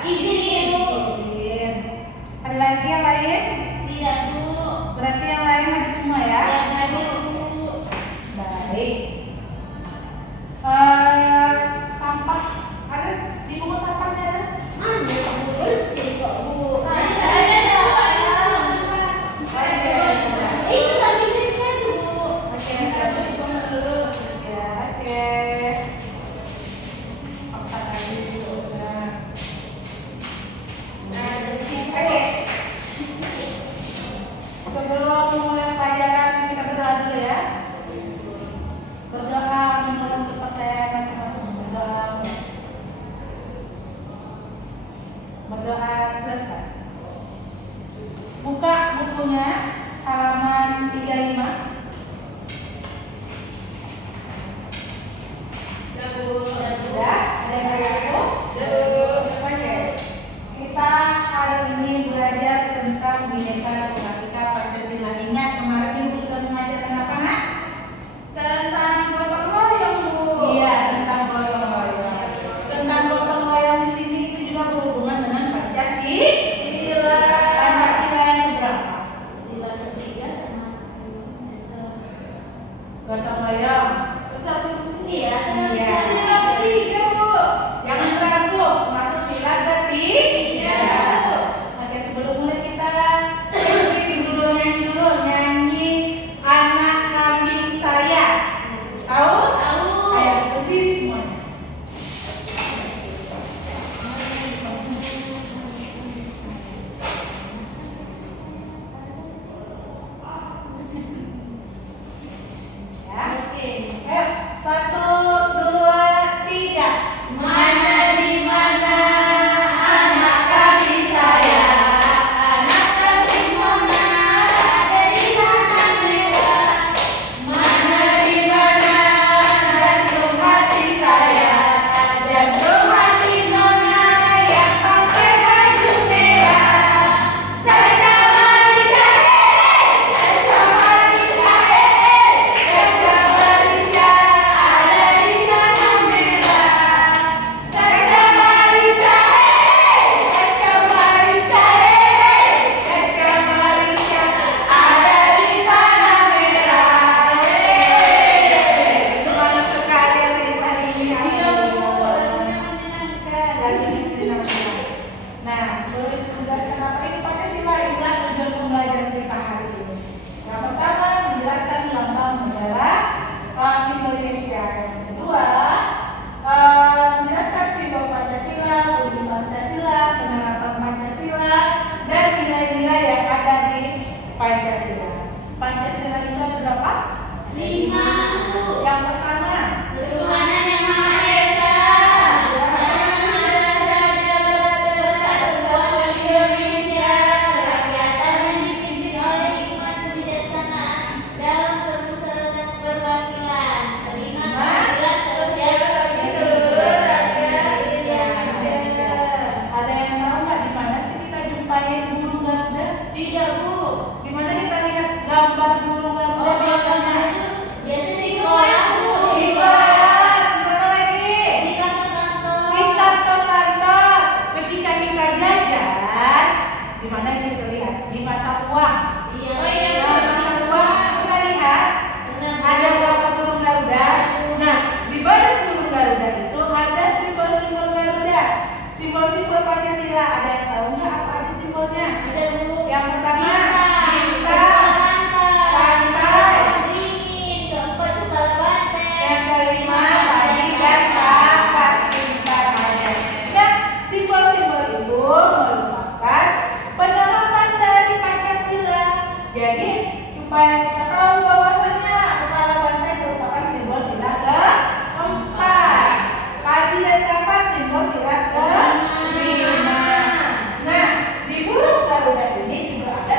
Izin. Izin. Ada lagi yang lain? Tidak, Bu. Berarti yang lain ada semua ya? Yang hadir, Bu. Baik. Sampah ada di buku sampahnya ada? Ada, Bu. Bersih kok, Bu. Ada. Itu sanitasinya, Bu. Oke. Apa tadi itu? Nah, bersih, Bu. Oke. Sebelum mulai pelajaran kita berdoa dulu ya. Berdoa menolong kepercayaan masing-masing. Berdoa selesai. Buka bukunya halaman 35. Ya, ada yang kayak aku? Kita hari ini belajar tentang Bhinneka Tunggal Ika Pancasila. Ingat kemarin Ibu sudah mengajarkan apa, Nak? Tentang gotong royong, Bu. Iya, tentang gotong royong. Tentang gotong royong di sini itu juga berhubungan dengan Pancasila. Pancasila yang berapa? Sila ketiga termasuk Gotong royong. satu iya. Iya. Sila ketiga, Bu. Jangan ragu, masuk sila ketiga. Iya. Oke, sebelum mulai kita bikin dulu nyanyi anak kambing saya. Tahu? Tahu. Ayo berdiri semuanya. Ya. Oke. Ayo, 1, 2, 3. Mana di mana anak kambing saya? Anak kambing mana ada di tanah merah? Mana di mana jantung hati saya? Jantung hati nona yang pakai baju merah. Caca Marica, Caca Marica, Caca Marica ada di tanah merah. Caca Marica, Caca Marica, Caca Marica ada di tanah merah. Semangat sekali hari ini. Iya, Bu. Menyenangkan. Lagunya menyenangkan. Nah, sebelum itu menjelaskan apa itu Pancasila, inilah tujuan pembelajaran kita hari ini. Yang pertama, menjelaskan lambang negara Indonesia. Yang kedua, menjelaskan simbol Pancasila, wujud Pancasila, penerapan Pancasila, dan nilai-nilai yang ada di Pancasila. Pancasila itu ada berapa? 5, Bu. Yang pertama, Ketuhanan yang Maha Esa. Bersatu Indonesia. Kerakyatan yang dipimpin oleh hikmat kebijaksanaan dalam permusyawaratan perwakilan. Kelima, keadilan sosial bagi seluruh rakyat Indonesia. ada yang tahu nggak di mana sih kita jumpai burung Garuda? Tidak, Bu. Di mana kita lihat gambar burung Garuda Oh, biasanya? biasanya di kelas, Bu. Di kelas, mana lagi? Di kantor-kantor. Di kantor-kantor. Ketika kita jajan, di mana ini kita lihat? Di mata uang. Iya. Nah, mata uang kita lihat ada gambar burung Garuda. Nah, di badan burung Garuda itu ada simbol-simbol Garuda, simbol-simbol Pancasila. Ada yang tahu nggak apa aja simbolnya? Ada, Bu. Yang pertama, bintang, pantai. beringin, keempat kepala banteng, Yang kelima, padi dan kapas. Pintar aja. Nah, simbol-simbol itu merupakan penerapan dari Pancasila. Jadi, supaya kita tahu bahwasannya kepala banteng merupakan simbol sila keempat. Padi dan kapas simbol sila kelima. Nah, di burung Garuda ini juga ada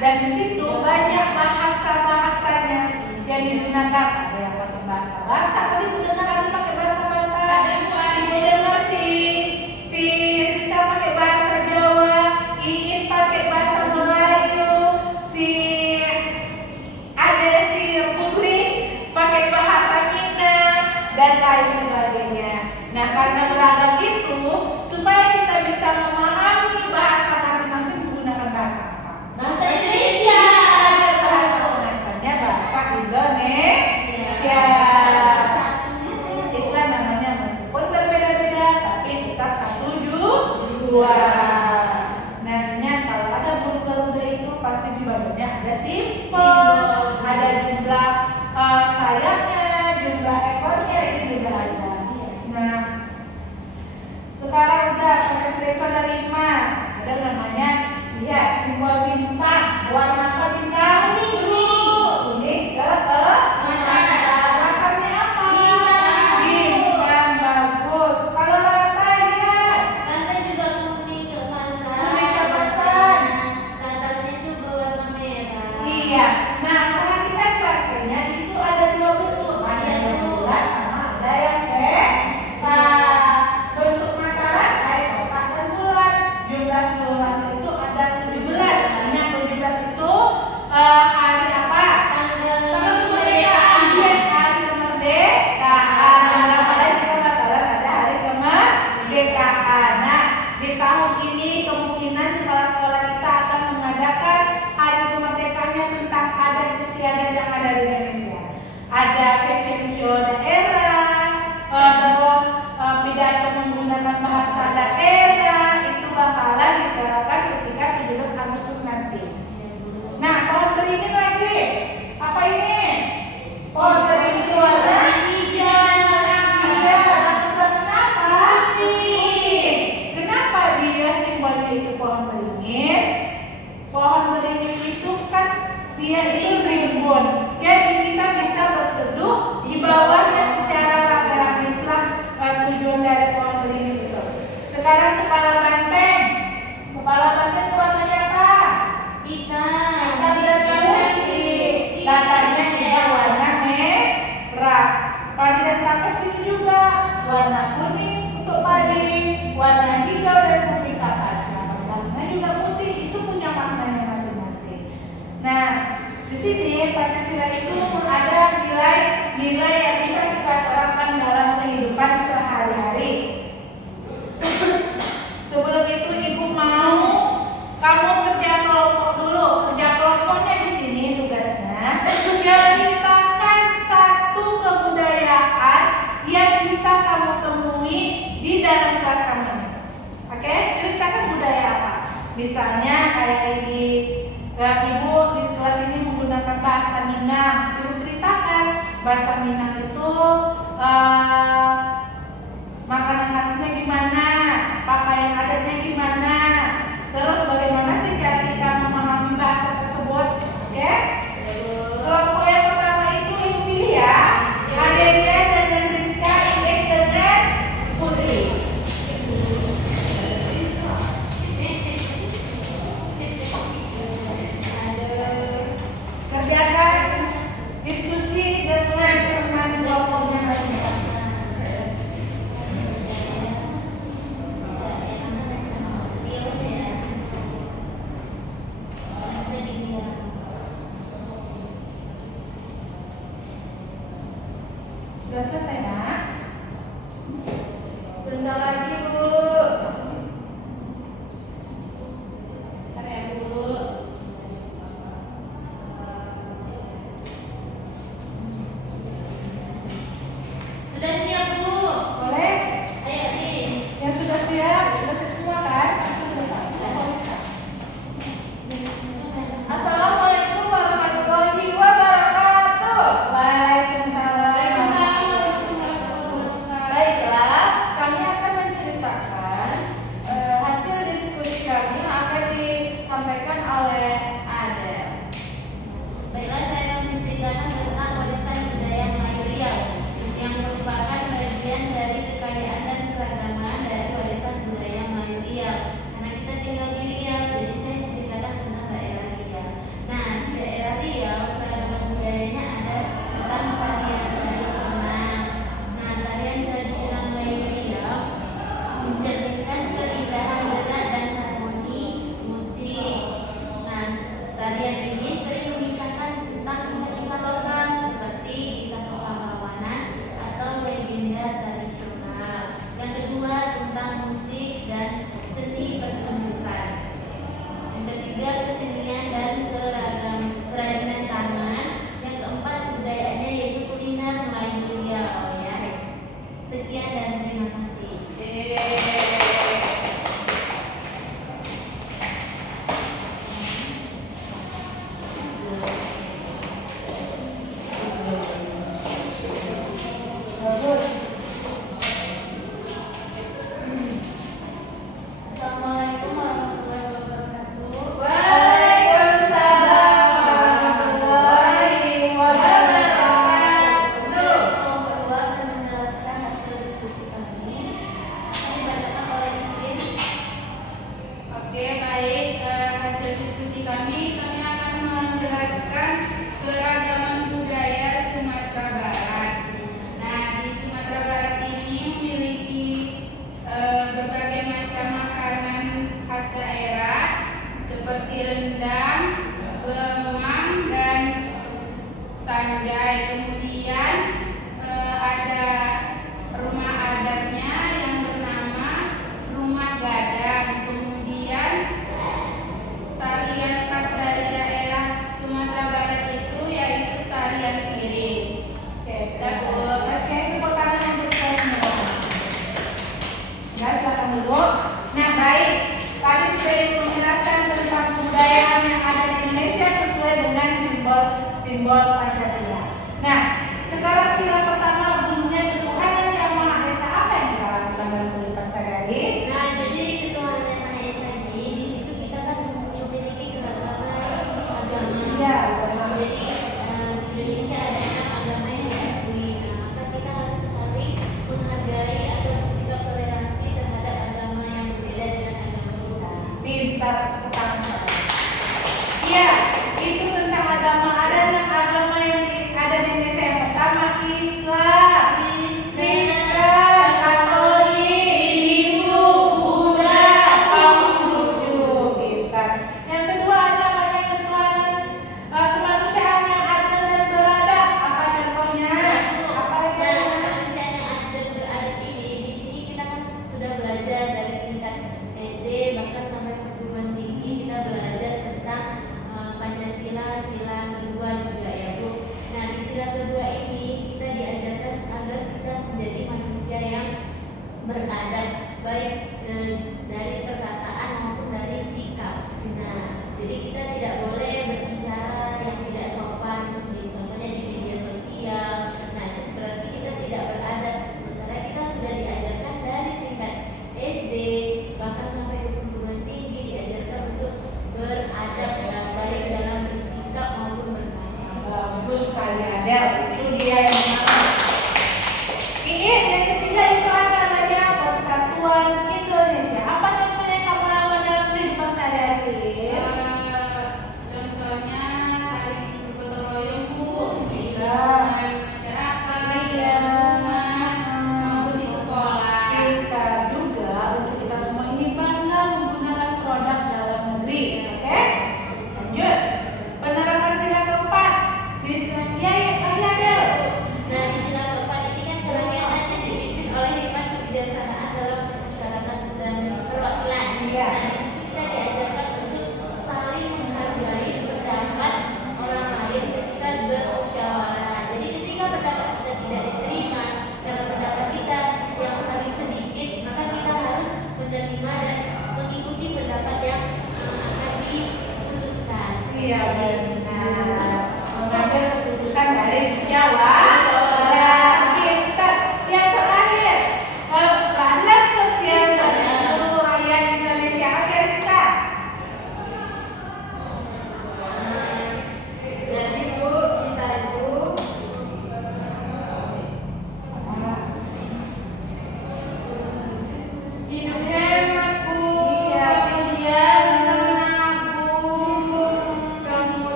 dan di situ banyak bahasa-bahasanya yang digunakan. Ada yang pakai bahasa Batak, tadi ibu dengar ada pakai bahasa Batak. Ibu dengar si Rizka pakai bahasa Jawa, Iin pakai bahasa Melayu, si Putri pakai bahasa Minang dan lain sebagainya. Nah, karena beragam itu, supaya kita bisa memahami bahasa masing-masing menggunakan bahasa apa? Bahasa Indonesia. Bahasa pengantarnya bahasa Indonesia. Itulah namanya, meskipun berbeda-beda tapi tetap satu dua. Nah, ini kalau ada garuda itu pasti di badannya ada simbol, ada jumlah sayapnya, jumlah ekornya itu juga ada. Nah, sekarang udah sampai level 5, ada namanya lihat simbol bintang. Warna apa bintang? Kuning ke warnanya apa? Bintang, bagus. Kalau rantai lihat. Rantai juga kuning keemasan. Kuning keemasan. Rantainya itu berwarna merah. Iya. Nah, perhatikan rantainya itu ada dua bentuk. Ada yang bulat sama ada yang petak. Bentuk mata rantai kotak dan bulat. Jumlah seluruh rantai itu ada 17. Artinya 17 itu hari apa? Tanggal kemerdekaan. Iya, hari kemerdekaan. Dalam hal ini kita bakalan ada hari kemerdekaan. Nah, di tahun ini kemungkinan kepala sekolah kita akan mengadakan hari kemerdekaannya tentang adat istiadat yang ada di Indonesia. Ada fashion show daerah, terus pidato menggunakan bahasa daerah, itu bakalan diterapkan ketika 17 Agustus nanti. Nah, pohon beringin lagi. Apa ini? Pohon beringin warna hijau. iya, latar belakangnya apa? Putih. Kenapa dia simbolnya itu pohon beringin? Pohon beringin itu kan dia itu rimbun. Jadi kita bisa berteduh di bawahnya secara rame-rame. Itulah tujuan dari pohon beringin itu. Sekarang kepala banteng. Kepala banteng warnanya apa? Hitam. Hitam dan putih. Latarnya juga warna merah. Padi dan kapas itu juga warna kuning untuk padi, warna hijau dan putih kapas. Latarnya juga putih, itu punya maknanya masing-masing. Nah, di sini Pancasila itu ada nilai-nilai yang bisa kita terapkan dalam kehidupan sehari-hari. Sebelum itu ibu mau kamu kerja kelompok dulu. Kerja kelompoknya di sini tugasnya ceritakan satu kebudayaan yang bisa kamu temui di dalam kelas kamu. Oke, ceritakan budaya apa? Misalnya kayak ini, ibu di kelas ini menggunakan bahasa Minang. Ibu ceritakan bahasa Minang itu makanan khasnya gimana, pakaian adatnya gimana, terus bagaimana sih cara kita memahami bahasa tersebut. Oke? Kelompok yang pertama itu ibu pilih ya. Adelia dengan Rizka, Iin dengan Putri. Kerjakan diskusi dengan teman kelompoknya lainnya. Sudah selesai nak? Bentar lagi Bu. Bentar ya Bu. Sudah siap Bu? Boleh? Ayo nih. Yang sudah siap, sudah semua kan? Assalamualaikum warahmatullahi wabarakatuh. Waalaikumsalam. Waalaikumsalam warahmatullahi kita